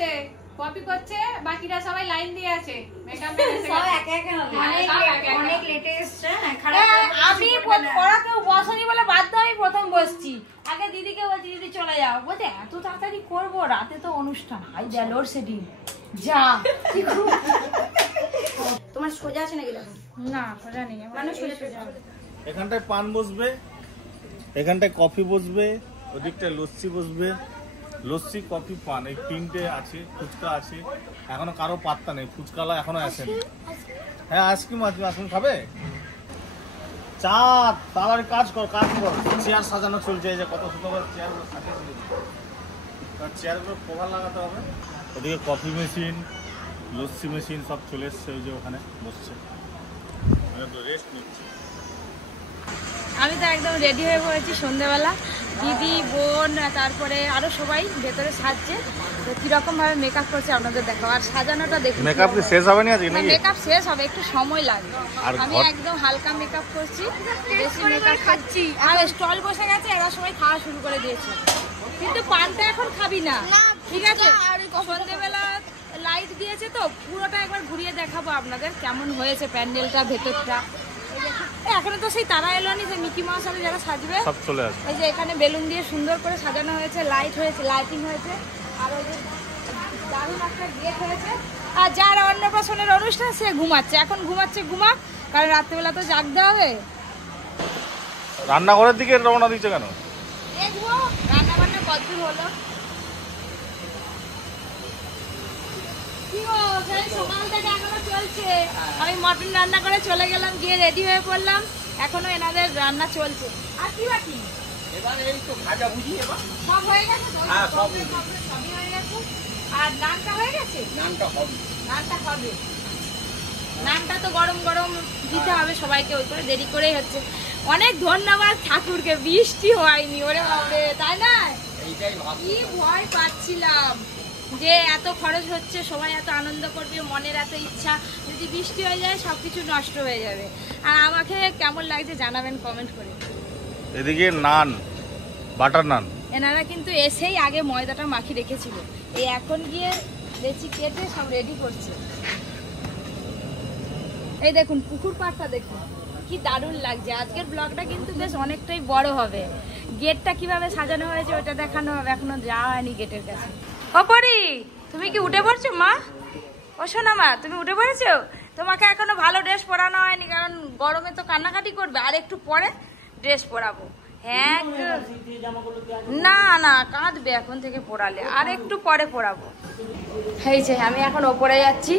করছে, কপি করছে, বাকিরা সবাই লাইন দিয়ে আছে। মেকআপ সব একা একা হবে, অনেক লেটেস্ট। আমি ওরা কেউ বসনি বলে বাধ্য আমি প্রথম বসছি। আগে দিদিকে বলছি দিদি চলে যাও, বলছে এত তাড়াতাড়ি করবো, রাতে তো অনুষ্ঠান। হাই যা লোডশেডিং যা। তোমার সোজা আছে নাকি দেখো? না সোজা নেই, মানে সোজা সোজা। এখানটায় পান বসবে, এখানটায় কফি বসবে, ওদিকটায় লস্যি বসবে। লস্যি কফি পান এই তিনটে আছে, ফুচকা আছে। এখনো কারো পাত্তা নেই, ফুচকালা এখনো আসেনি। হ্যাঁ আইসক্রিম আছে, আইসক্রিম খাবে? চা তাড়াতাড়ি কাজ কর, কাজ কর। চেয়ার সাজানো চলছে, এই যে কত সুন্দর চেয়ারগুলো সাজিয়েছে। চেয়ারগুলো কভার লাগাতে হবে। ওদিকে কফি মেশিন, লস্যি মেশিন সব চলে এসছে, ওই যে ওখানে বসছে, রেস্ট নিচ্ছে। আমি তো একদম রেডি হয়ে পড়েছি সন্ধ্যেবেলা। দিদি, বোন, তারপরে আরো সবাই ভেতরে সাজছে। তো কিরকম ভাবে মেকআপ করছে আপনাদের দেখাবো। আর সাজানোটা দেখুন। মেকআপ কি শেষ হবে না আজকে নাকি? মেকআপ শেষ হবে, একটু সময় লাগবে। আমি একদম হালকা মেকআপ করছি, বেশি মেকআপ খাচ্ছি। আর স্টল বসে গেছে, এরা সবাই খাওয়া শুরু করে দিয়েছে। কিন্তু পানটা এখন খাবি না, ঠিক আছে? সন্ধ্যেবেলা লাইট দিয়েছে তো, পুরোটা একবার ঘুরিয়ে দেখাবো আপনাদের কেমন হয়েছে প্যান্ডেলটা, ভেতরটা। এখনো তো সেই তারা এলো নি, যে মিকি মাউস হবে যারা সাজবে সব চলে আসবে। এই যে এখানে বেলুন দিয়ে সুন্দর করে সাজানো হয়েছে, লাইট হয়েছে, লাইটিং হয়েছে। আর ওই যে দারুণ একটা গেট হয়েছে। আর যার অন্নপ্রাশনের অনুষ্ঠান সে ঘুমাচ্ছে, এখন ঘুমাচ্ছে, ঘুমাক, কারণ রাত্রিবেলা তো জাগতে হবে। রান্নাঘরের দিকে রওনা দিচ্ছে কেন? দেখবো রান্না বান্না কতদূর হলো। সকাল থেকে এখনো চলছে। আমি মটন রান্না করে চলে গেলাম, গিয়ে রেডি হয়ে পড়লাম, এখনো এনাদের রান্না চলছে। আর কি বাকি? সব হয়ে গেছে তো? সবই হয়ে গেছে। আর নানটা হয়ে গেছে? নানটা হবে। নানটা তো গরম গরম দিতে হবে সবাইকে, ওই করে দেরি করেই হচ্ছে। অনেক ধন্যবাদ ঠাকুরকে, বৃষ্টি হয়নি। ওরে বাবরে, তাই না? কি ভয় পাচ্ছিলাম যে এত খরচ হচ্ছে, সবাই এত আনন্দ করবে, মনের এত ইচ্ছা, যদি বৃষ্টি হয়ে যায় সবকিছু নষ্ট হয়ে যাবে। আর আমাকে কেমন লাগছে জানাবেন কমেন্ট করে। এদিকে নান, বাটার নান। এনারা কিন্তু এসেই আগে ময়দাটা মাখিয়ে রেখেছিল, এই এখন গিয়ে লেচি কেটে সব রেডি করছে। এই দেখুন পুকুর পাড়টা দেখুন, কি দারুণ লাগছে। আজকের ব্লগটা কিন্তু বেশ অনেকটাই বড় হবে। গেটটা কিভাবে সাজানো হয়েছে ওটা দেখানো হবে, এখনো যাওয়া হয়নি গেটের কাছে। অপরি, তুমি কি উঠে পড়ছো মা? ও শোনা মা, তুমি উঠে পড়েছো? তোমাকে এখনো ভালো ড্রেস পরানো হয়নি, কারণ গরমে তো কান্নাকাটি করবে। আর একটু পরে ড্রেস পরাবো। হ্যাঁ না না, কাঁদবে এখন থেকে পরালে, আর একটু পরে পরাবো। এই যে আমি এখন ওপরে যাচ্ছি,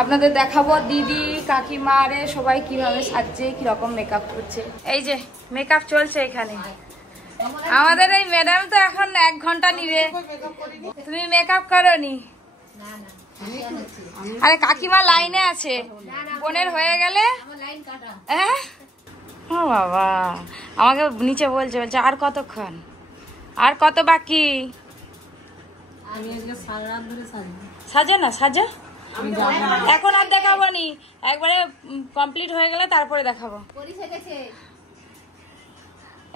আপনাদের দেখাবো দিদি, কাকিমা, আরে সবাই কিভাবে সাজছে, কিরকম মেকআপ করছে। এই যে মেকআপ চলছে এখানে। আমাদের এই ম্যাডাম তো এখন 1 ঘন্টা নিবে। তুমি মেকআপ করোনি? আরে কাকিমা লাইনে আছে, বোনের হয়ে গেলে। হ্যাঁ ও বাবা, আমাকে নিচে বলছে আর কতক্ষণ, আর কত বাকি? সাজে না সাজে, এখন আর দেখাবো নি, একবারে কমপ্লিট হয়ে গেলে তারপরে দেখাবো।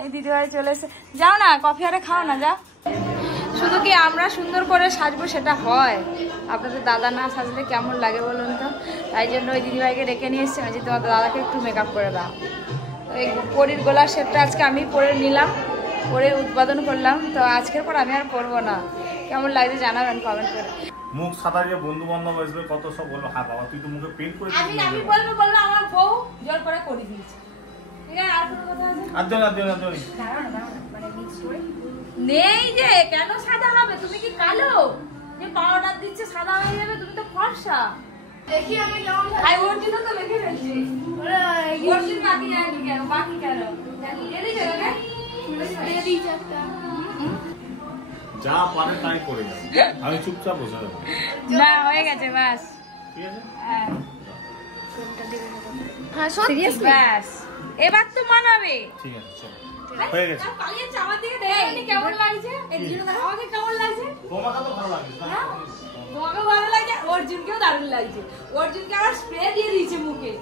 এই দিদিভাই চলে এসে, যাও না কফি আরে খাও না, যাও। শুধু কি আমরা সুন্দর করে সাজবো সেটা হয়? আপনাদের দাদা না সাজলে কেমন লাগে বলুন তো? তাই জন্য ওই দিদিভাইকে ডেকে নিয়ে এসেছি, যে তোমাদের দাদাকে একটু মেকআপ করে দাও। এই পরির গলার সেটটা আজকে আমি পরে নিলাম, পরে উদ্বোধন করলাম। তো আজকের পর আমি আর পরবো না। কেমন লাগছে জানাবেন কমেন্ট করে। মুখ সাদা যে বন্ধু বান্ধব আসবে কত সব বললো, হ্যাঁ বাবা তুই তো মুখে পেন্ট করে আমি বলবো আমার বউ জোর করে করে দিয়েছে। ঠিক আছে, আর কোনো কথা আছে? নেই যে কেন সাদা হবে? তুমি কি কালো যে পাউডার দিচ্ছে সাদা হয়ে যাবে? তুমি তো ফর্সা। দেখি আমি কেমন আই অর্জুন তো লিখে ফেলছি। অর্জুন বাকি যায়নি কেন? বাকি কেন জানি এদিকে যাবে এদিকে যাতা যা পারে তাই করে যাবে, আমি চুপচাপ বসে থাকবো। না হয়ে গেছে বাস, ঠিক আছে। হ্যাঁ সিরিয়াস বাস, এবার তো মানাবে। ঠিক আছে চলো, হয়ে গেছে। পালিয়েছে আমার দিকে দেখেনি কেমন লাগছে? এই দুজন আমাকে কেমন লাগছে? তোমাকে তো ভালো লাগছে, তোমাকে ভালো লাগছে, অর্জুনকেও দারুণ লাগছে। অর্জুনকে আবার স্প্রে দিয়ে দিয়েছে মুখে।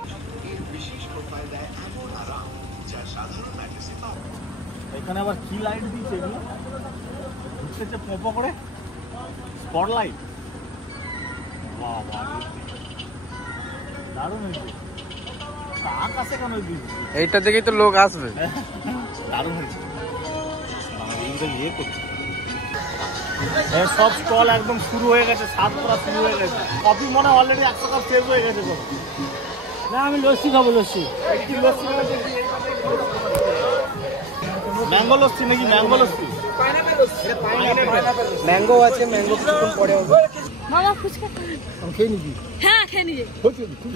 এখানে আবার কি লাইট দিয়েছে এগুলো? ঢুকতেছে পোপো করে, স্পট লাইট। বাবা দারুণ হয়েছে। আকাশে কেন দিচ্ছি? এইটা দেখেই তো লোক আসবে। দারুণ হয়েছে। ইয়ে করছে সব স্টল একদম শুরু হয়ে গেছে, স্বাদ করা শুরু হয়ে গেছে। কফি মনে অলরেডি 100 কাপ শেষ হয়ে গেছে। না আমি লস্যি খাবো, লস্যি। একটি লস্যি ম্যাঙ্গো লস্যি নাকি ম্যাঙ্গো লস্যি? ম্যাঙ্গো আছে, ম্যাঙ্গো কিছুক্ষণ পরে হবে। বাবা ফুচকা খেয়ে নিবি? হ্যাঁ খেয়ে নিয়ে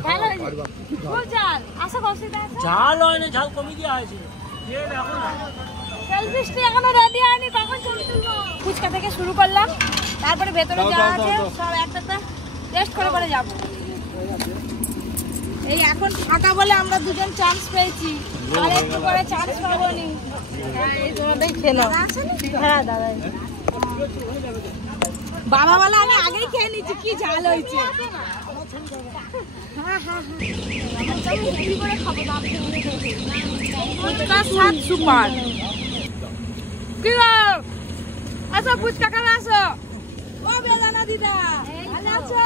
ভালো হয়েছে। খুব ঝাল। আশা করছি ঝাল হয় না, ঝাল কমে দিয়ে আছে। সেলফিশটি এখনো রেডি হয়নি, কখন ছবি তুলবো? ফুচকা থেকে শুরু করলাম, তারপরে ভেতরে যা আছে সব একটা টেস্ট করে করে যাবো। এই এখন ফাঁকা বলে আমরা দুজন চান্স পেয়েছি, আর একটু পরে চান্স পাবো নি। এই তোমাদের খেলো। হ্যাঁ দাদা বাবা বলে আমি আগেই খেয়ে নিচ্ছি, কি ঝাল হয়েছে। ফুচকার স্বাদ সুপার। কি গো আসো ফুচকা খাবে, আসো। ও বেদানা দিদা ভালো আছো?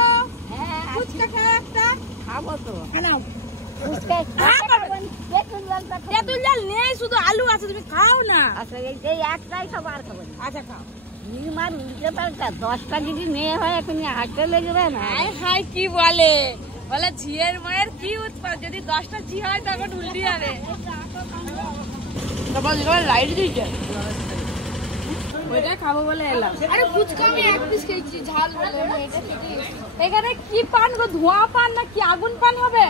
ফুচকা খাও একটা। খাবো তো। নাও ফুচকা। তেঁতুল জল নেই, শুধু আলু আছে, তুমি খাও না। আচ্ছা এই একটাই খাবো, আর খাবো না। আচ্ছা খাও। নির্মাণ উল্টে পাল্টা 10টা যদি মেয়ে হয় এখন হাঁটতে লেগে না। হাই হাই কি বলে ঝিয়ের মায়ের কি উৎপাদ, যদি 10টা ঝি হয় তখন উল্টি যাবে। লাইট দিয়েছে ওইটা খাবো বলে এলাম। আরে ফুচকা আমি এক পিস খেয়েছি, ঝাল বলে এখানে কি পান গো, ধোঁয়া পান না কি আগুন পান হবে?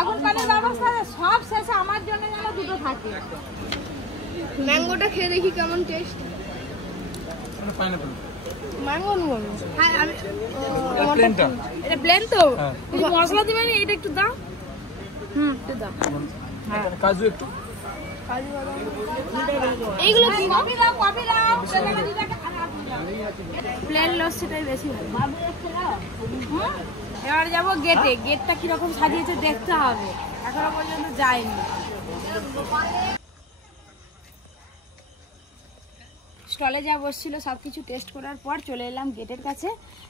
আগুন পানের ব্যবস্থা সব শেষে আমার জন্য যেন দুটো থাকে। ম্যাঙ্গোটা খেয়ে দেখি কেমন টেস্ট। ম্যাঙ্গো নেবো। হ্যাঁ আমি এটা প্লেন তো, কিছু মশলা দিবে না, এটা একটু দাও। একটু দাও। হ্যাঁ কাজু একটু। এইগুলো কি কফি দাও, কফি দাও। প্লেন লস্যিটাই বেশি ভালো। এবার যাবো গেটে, গেটটা কিরকম সাজিয়েছে দেখতে হবে, এখনো পর্যন্ত যায়নি। স্টলে যা বসছিল সবকিছু টেস্ট করার পর চলে এলাম গেটের কাছে।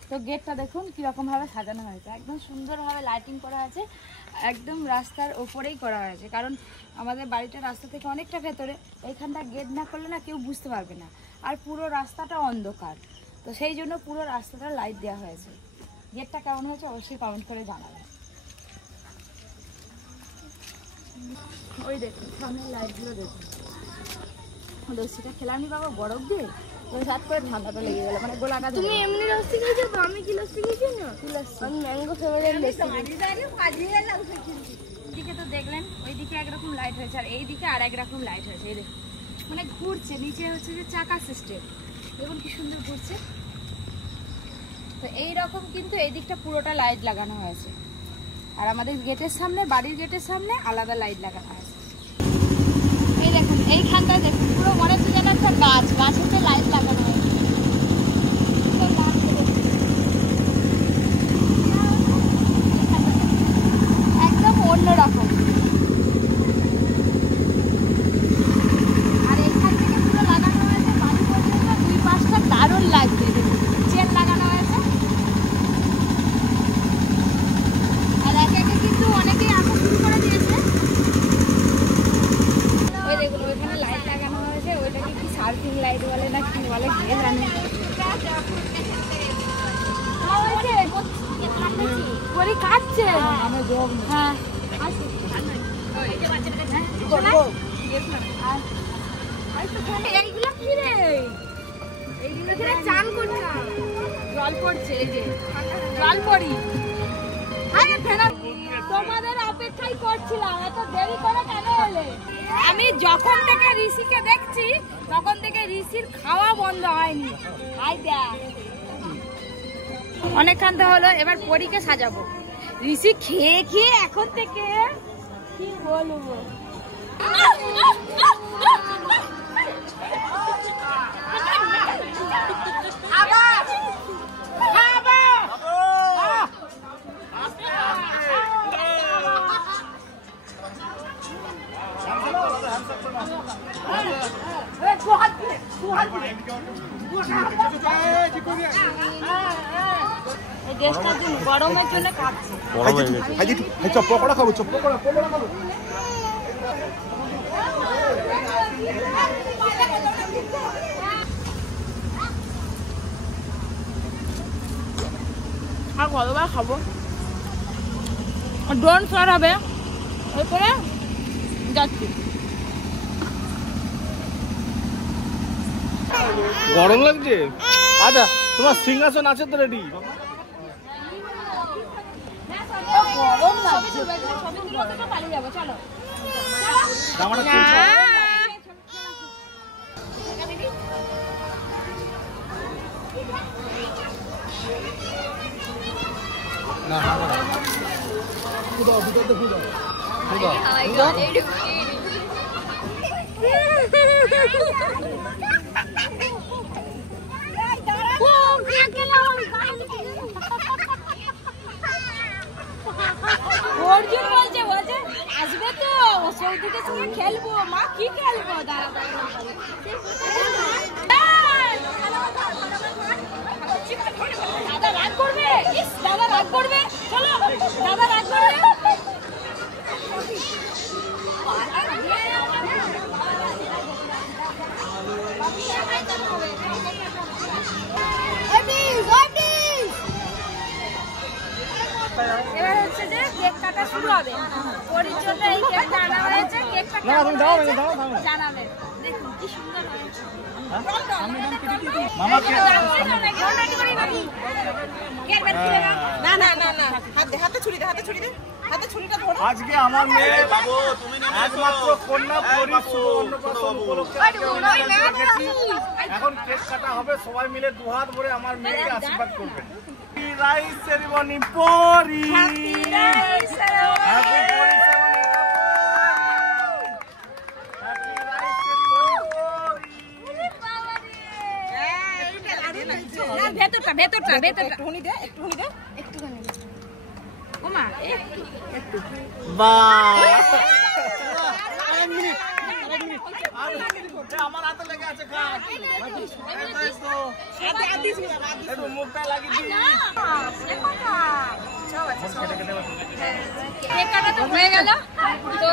তো গেটটা দেখুন কিরকম ভাবে সাজানো হয়েছে, একদম সুন্দরভাবে লাইটিং করা আছে, একদম রাস্তার ওপরেই করা হয়েছে। কারণ আমাদের বাড়িটা রাস্তা থেকে অনেকটা ভেতরে, এইখানটা গেট না করলে না কেউ বুঝতে পারবে না, আর পুরো রাস্তাটা অন্ধকার, তো সেই জন্য পুরো রাস্তাটা লাইট দেওয়া হয়েছে। গেটটা কেমন হয়েছে অবশ্যই কমেন্ট করে জানাবে। ওই দেখুন সামনে লাইটগুলো দেখুন। লস্যিটা খেলাম নি বাবা বরফ দিয়ে, ওই হাত করে ঠান্ডাটা লেগে গেল, মানে গোলাটা। তুমি এমনি লস্যি খেয়েছো তো, আমি কি লস্যি খেয়েছি না? কি লস্যি? আমি ম্যাঙ্গো ফ্লেভারের লস্যি। এদিকে তো দেখলেন ওইদিকে একরকম লাইট হয়েছে, আর এইদিকে আর একরকম লাইট হয়েছে। এই দেখুন মানে ঘুরছে, নিচে হচ্ছে যে চাকা সিস্টেম, দেখুন কি সুন্দর ঘুরছে। তো এইরকম কিন্তু এই দিকটা পুরোটা লাইট লাগানো হয়েছে, আর আমাদের গেটের সামনে, বাড়ির গেটের সামনে আলাদা লাইট লাগানো হয়েছে। এই দেখুন এইখানটা দেখুন পুরো মনে হচ্ছে যেন একটা গাছ, গাছেতে লাইট লাগানো হয়েছে। একদম অন্যরকম। আর এইখান থেকে পুরো লাগানো হয়েছে বাড়ি পর্যন্ত, দুই পাশটা দারুণ লাগছে, চেন লাগানো হয়েছে। আর একে একে কিন্তু অনেকেই আসা শুরু করে দিয়েছে। ওই দেখুন ওইখানে লাইট লাগানো হয়েছে, ওইটাকে কি সার্ফিং লাইট বলে না কি বলে কে জানে। পরে কাটছে। হ্যাঁ এইগুলো কি রে? এইগুলো চান করছে, জল পড়ছে, এই যে জল পড়ি। তোমাদের অপেক্ষাই করছিলাম, এত দেরি করে কেন এলে? আমি যখন থেকে ঋষিকে দেখছি তখন থেকে ঋষির খাওয়া বন্ধ হয়নি। আই দেখ অনেকক্ষণ তো হলো, এবার পরীকে সাজাবো। ঋষি খেয়ে খেয়ে এখন থেকে কি বলবো। গেস্টটা গরমের জন্য কাঁপছে। গরম হয়ে গেছে। চপ পকোড়া খাবো, চপ পকোড়া খাবো। আর কতবার খাবো, ড্রোন ফ্লার হবে এরপরে যাচ্ছি। গরম লাগছে? আচ্ছা তোমার সিংহাসন আছে তো রেডি? গরম লাগছে, ছবি তুলে তো পালিয়ে যাবো, চলো। জামাটা চেঞ্জ করো। না অর্জুন বলছে আসবে তো সৌদিকে সঙ্গে খেলবো। মা কি খেলবো? দাদা রাগ করবে, দাদা রাগ করবে, চলো দাদা রাগ করবে। এবার হচ্ছে যে কেক কাটা শুরু হবে। পরিচয় এই কেক আনা হয়েছে, কেক কাটা জানাবে। দেখুন কি সুন্দর হয়েছে। মামা কে না না না না, হাতে ছুরি দে, হাতে ছুরিটা ধরো। আজকে আমার মেয়ে একমাত্র কন্যা পরিশুভ অন্নপ্রাশন উপলক্ষে আজকে অনুষ্ঠান রেখেছি। এখন কেক কাটা হবে, সবাই মিলে দুহাত ভরে আমার মেয়েকে আশীর্বাদ করবেন। রাইস সেরিমনি পরি, হ্যাপি রাইস সেরিমনি। ভেতরটা একটুখানি দে। ওমা বাহ, আমার হাতে লেগে আছে। একটু মুখটা লাগিয়ে দিই। কেক কাটা তো হয়ে গেল। তো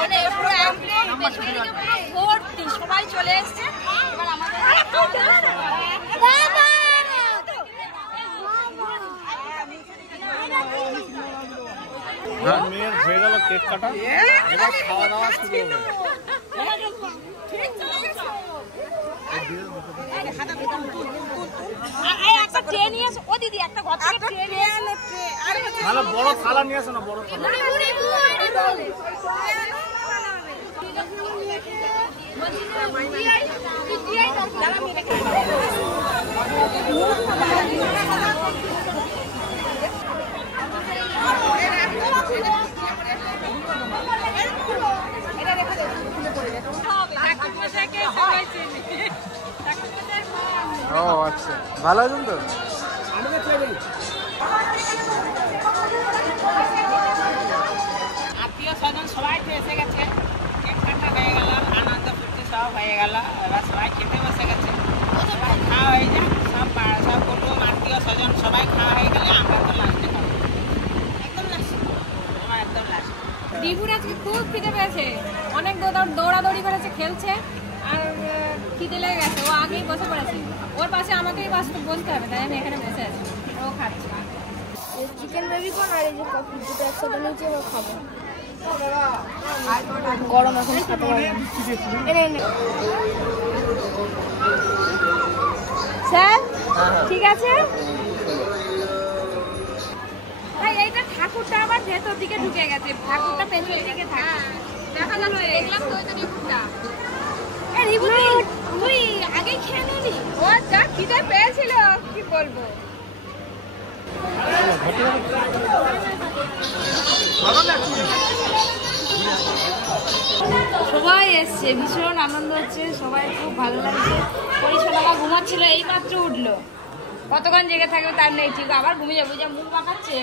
মানে পুরো একদম পেছনে দিকে পুরো ভর্তি, সবাই চলে এসছে। এবার আমাদের মেয়ের হয়ে গেল কেক কাটা, এবার খাওয়া দাওয়া শুরু হবে। একটা ট্রে নিয়ে এসো। ও দিদি একটা ঘর থেকে ট্রে নিয়ে এসো। তাহলে বড় থালা নিয়ে আসো না, বড় থালা। ও আচ্ছা, ভালো আছেন তো? আত্মীয় স্বজন সবাই তো এসে গেছে, কেক কাটা হয়ে গেল, আনন্দ ফুর্তি সব হয়ে গেল। এবার সবাই খেতে বসে গেছে, সবাই খাওয়া হয়ে যায়। সব কুটুম আত্মীয় স্বজন সবাই খাওয়া হয়ে গেলে আমরা তো লাস্টে খাবো, একদম লাস্ট। দিগুর আজকে খুব খিদে পেয়েছে, অনেক দৌড়াদৌড়ি করেছে, খেলছে আর খিদে লেগে গেছে। ও আগেই বসে পড়েছে, ওর পাশে আমাকেই বসতে হবে, তাই আমি এখানে বসে আছি, ও খাচ্ছে। চিকেন বেবিকর্ন আর এই যে কফি দুটো একসাথে নিয়েছি, এবার খাবো। গরম এখন খেতে পারবো না। স্যার ঠিক আছে। ভাই এইটা ঠাকুরটা আবার ভেতর দিকে ঢুকে গেছে, ঠাকুরটা পেছন দিকে থাকে, দেখা যাচ্ছে। দেখলাম তো ওইটা রিপুটা। তুই আগেই খেয়ে নিলি? ও যা খিদে পেয়েছিল কি বলবো। সবাই এসছে, ভীষণ আনন্দ হচ্ছে, সবাই খুব ভালো লাগছে। পরিচ্ছন্নতা ঘুমাচ্ছিল, এই মাত্র উঠলো। কতক্ষণ জেগে থাকবে তার নেই ঠিক, আবার ঘুমিয়ে যাবো। যা মুখ পাকাচ্ছে,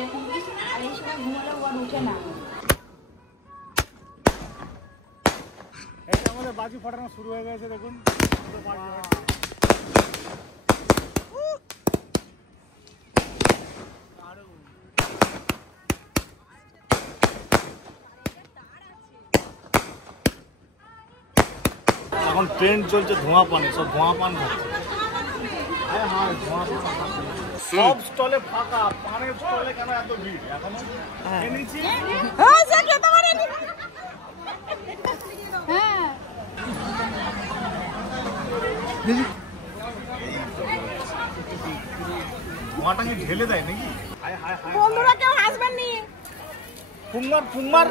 আর এই সময় ঘুমালে ওর উঠে না। আমাদের বাজি ফাটানো শুরু হয়ে গেছে, দেখুন। এখন ট্রেন্ড চলছে ধোঁয়া পানি, সব ধোঁয়া পান খাচ্ছে। ধোঁয়া পান সব স্টলে ফাঁকা, পানের স্টলে কেন এত ভিড় এখনো? এনেছি ধোঁয়াটা কি ঢেলে দেয় নাকি? বন্ধুরা কেউ হাসবেন নি। ফুমার ফুমার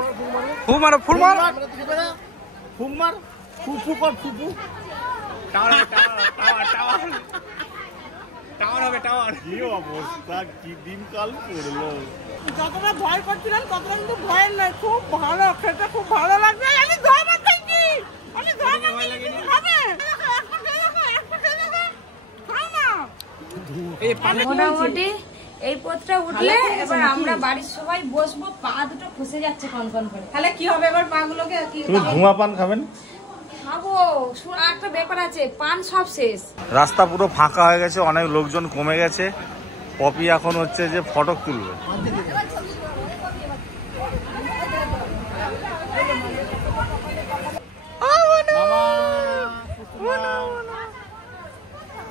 ফুমার ফুমার ফুমার ফুফু কর ফুফু। টাওয়ার হবে টাওয়ার। কি অবস্থা, কি দিনকাল পড়লো। যতটা ভয় করছিলাম ততটা কিন্তু ভয়ের নয়, খুব ভালো, খেতে খুব ভালো লাগবে। আমি ধোয়া খাইছি, আমি ধোয়া খাইছি খাবে। মোটামুটি এই পথটা উঠলে এবার আমরা বাড়ির সবাই বসবো। পা দুটো খসে যাচ্ছে কনকন করে। তাহলে কি হবে এবার পা গুলোকে? তুমি ধোঁয়া পান খাবেন? খাবো। একটা ব্যাপার আছে, পান সব শেষ। রাস্তা পুরো ফাঁকা হয়ে গেছে, অনেক লোকজন কমে গেছে। পপি এখন হচ্ছে যে ফটো তুলবে।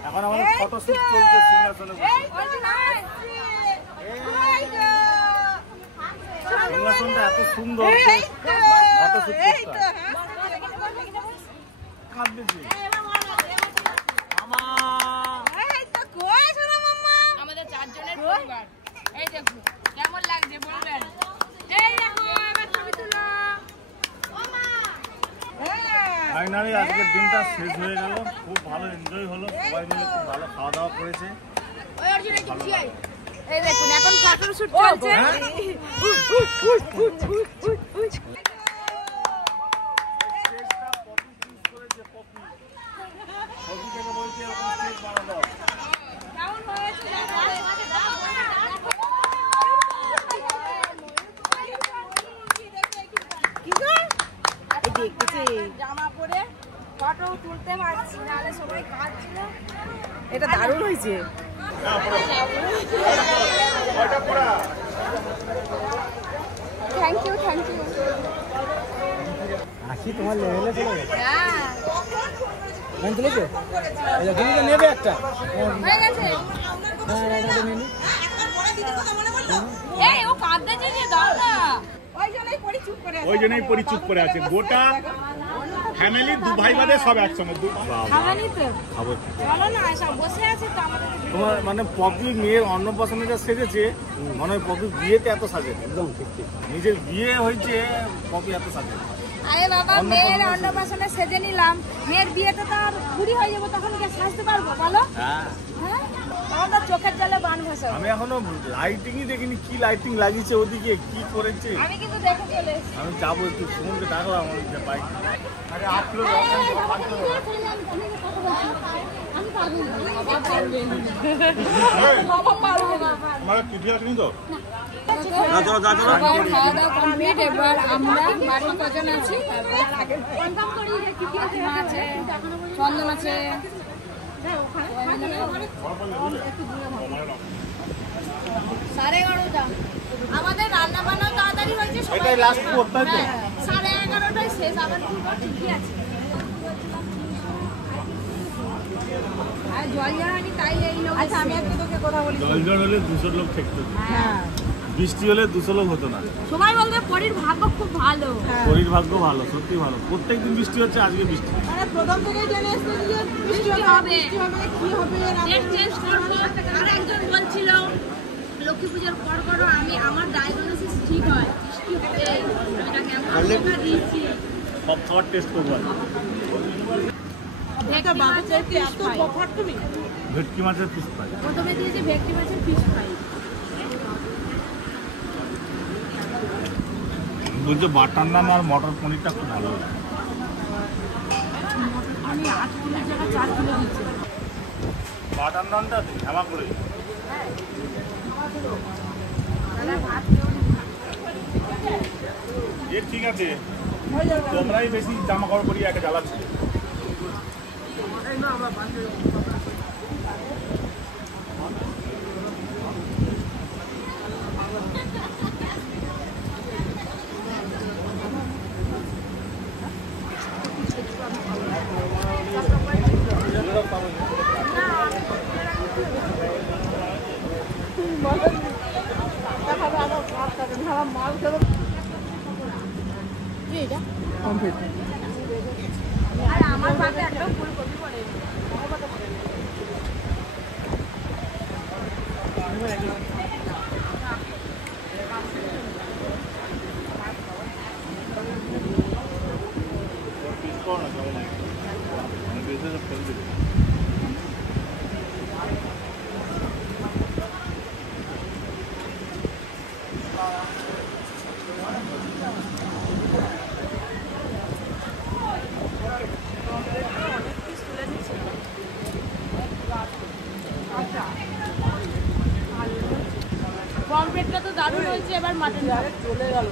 এখন আমাদের ফটো শুট চলছে সিংহাসনে বসে। সিংহাসনটা এত সুন্দর, ফটো শুট করতে আমাদের 4 জনের পরিবার। এই দেখো কেমন লাগছে বলবেন। এই দেখো এবার ছবি তুলো। ফাইনালি আজকের দিনটা শেষ হয়ে গেল, খুব ভালো এনজয় হলো, সবাই মিলে খুব ভালো খাওয়া দাওয়া করেছে। এই দেখুন এখন ফটো শুট চলছে। জামা পরে ফটো তুলতে পারছি, নাহলে সবাই কাঁদছিল। এটা দারুণ হয়েছে। Thank you, thank you. হাসি তোমার লেভেলে চলে গেছে। তুলেছো? তুমি তো নেবে একটা। হয়ে গেছে। এই ও কাঁদতেছে যে, দাও না। ওই জন্যই পরিচুপ করে আছে। গোটা ফ্যামিলি, দু ভাই বাদে সব একসঙ্গে। খাবারই তো খাবো। চলো না, সব বসে আছে তো আমাদের। তোমার মানে পপি মেয়ের অন্নপ্রাশনে যা সেজেছে, মনে হয় পপি বিয়েতে এত সাজে। একদম ঠিক ঠিক। নিজের বিয়ে হয়েছে, পপি এত সাজে। আরে বাবা, মেয়ের অন্নপ্রাশনে সেজে নিলাম, মেয়ের বিয়েতে তো আর বুড়ি হয়ে যাবো, তখন কি সাজতে পারবো বলো? হ্যাঁ, তখন তো চোখের জলে বান ভাসাবো। আমি এখনো লাইটিংই দেখিনি, কি লাইটিং লাগিয়েছে ওদিকে, কি করেছে। আমি কিন্তু দেখে চলে এসেছি। আমি যাবো একটু, সুমনকে ডাকলাম আমাদের বাইক। আরে আপলো আমার কিছু আসেনি তো। খাওয়া দাওয়া কমপ্লিট। এবার আমরা বাড়ির কজন আছি, মা আছে, চন্দন আছে, আমাদের রান্না বান্না তাড়াতাড়ি হয়েছে, এটাই লাস্ট করতে তো। 11:30টায় শেষ। আবার ঠিকই আছে। আর জল ঝড় হয়নি, তাই এই লোক। আচ্ছা, আমি আজকে তোকে কথা বলি। জল হলে 200 লোক ঠেকতো, বৃষ্টি হলে 200 লোক হতো না। সবাই বলবে পরীর ভাগ্য খুব ভালো। শরীর ভাগ্য ভালো, সত্যি ভালো। প্রত্যেকদিন বৃষ্টি হচ্ছে, আজকে বৃষ্টি। প্রথম থেকেই জেনে এসেছি যে বৃষ্টি হবে, কি হবে। ডেট চেঞ্জ করবো। আর একজন বলছিল লক্ষ্মী পুজোর পর করো, আমার ডায়াগনোসিস ঠিক হয়, বৃষ্টি হবে। আমি তাকে এমন শেখা দিয়েছি। সব খাবার টেস্ট করবো। ভেটকি মাছের ফিশ ফ্রাই। ভেটকি মাছের পিস পাই। প্রথমে দিয়েছে ভেটকি মাছের ফিশ ফ্রাই। বলছে বাটার নান আর মটর পনিরটা খুব ভালো। আমি 8 কিলোর জায়গায় 4 কিলো দিচ্ছি। বাটার নানটা ঝামা করে। ঠিক আছে, তোমরাই বেশি জামা কাপড় পরিয়ে একে জ্বালাচ্ছি। আর আমার পাতে একদম ফুলকপি পড়ে পমফ্রেটটা তো দারুণ হয়েছে, এবার মাটন চলে গেল।